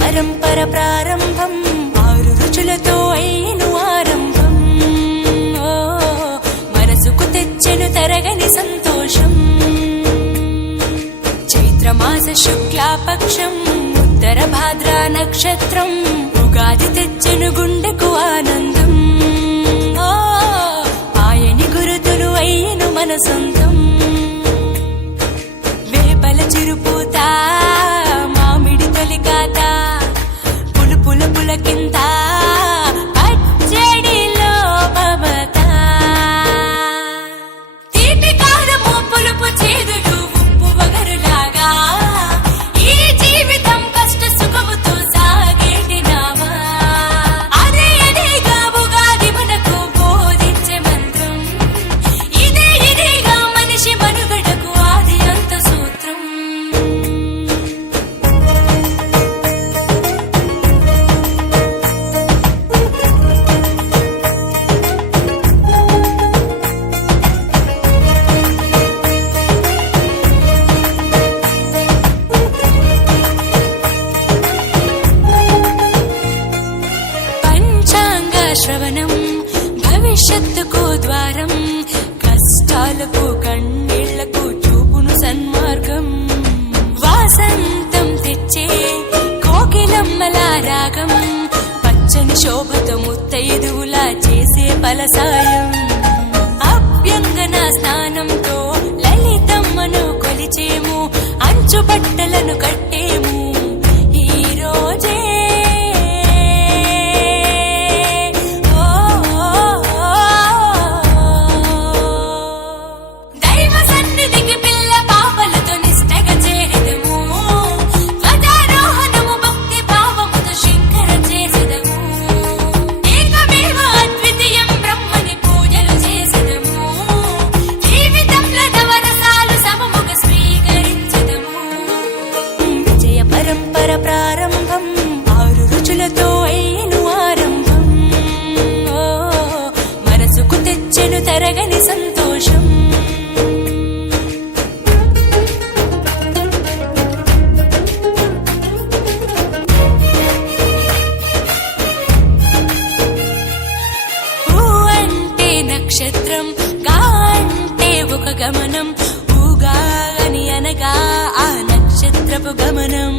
పరంపర ప్రారంభం 6 రుచులతో అయ్యను ఆరంభం మనసుకు తెచ్చెను తరగని సంతోషం చైత్రమాస శుక్లాపక్షం ఉత్తర భాద్ర నక్షత్రం ఉగాది తెచ్చెను గుండెకు ఆనందం ఆయని గురుతులు అయ్యను మన సొంతం వేపల చిరుపూత మామిడి తొలికాత పులుపుల పులకింత పచ్చడిలో మమత తీపి కారము పులుపు చేదులు ఉప్పు వగరులాగా ఈ జీవితం కష్ట సుఖముతో సాగేటి నావా అదే అదేగా ఉగాది మనకు బోధించే మంత్రం ఇదేగా మనిషి మనుగడకు ఆది అంత సూత్రం పంచాంగ శ్రవణం భవిష్యత్తుకు ద్వారం కష్టాలకు కన్నీళ్లకు చూపును సన్మార్గం వాసంతం తెచ్చే కోకిలమ్మల రాగం పచ్చని శోభతో ముత్తైదువులా చేసే ఫలసాయం అభ్యంగన స్నానంతో లలితమ్మను కొలిచేము అంచు బట్టలను కట్టేము ఈ రోజే దైవ సన్నిధికి పిల్ల పాపలతో నిష్టగా చేరెదము ధ్వజారోహణము భక్తి భావముతో శంకర చేసెదము ఏకమేవ అద్వితీయం బ్రహ్మని పూజలు చేసెదము జీవితంలో నవరసాలు సమముగా స్వీకరించెదము విజయ పరంపర ప్రారంభం 6 రుచులతో అయ్యను ఆరంభం మనసుకు తెచ్చెను తరగని సంతోషం ఊ అంటే నక్షత్రం గా అంటే ఒక గమనం ఊగా అని అనగా ఆ నక్షత్రపు గమనం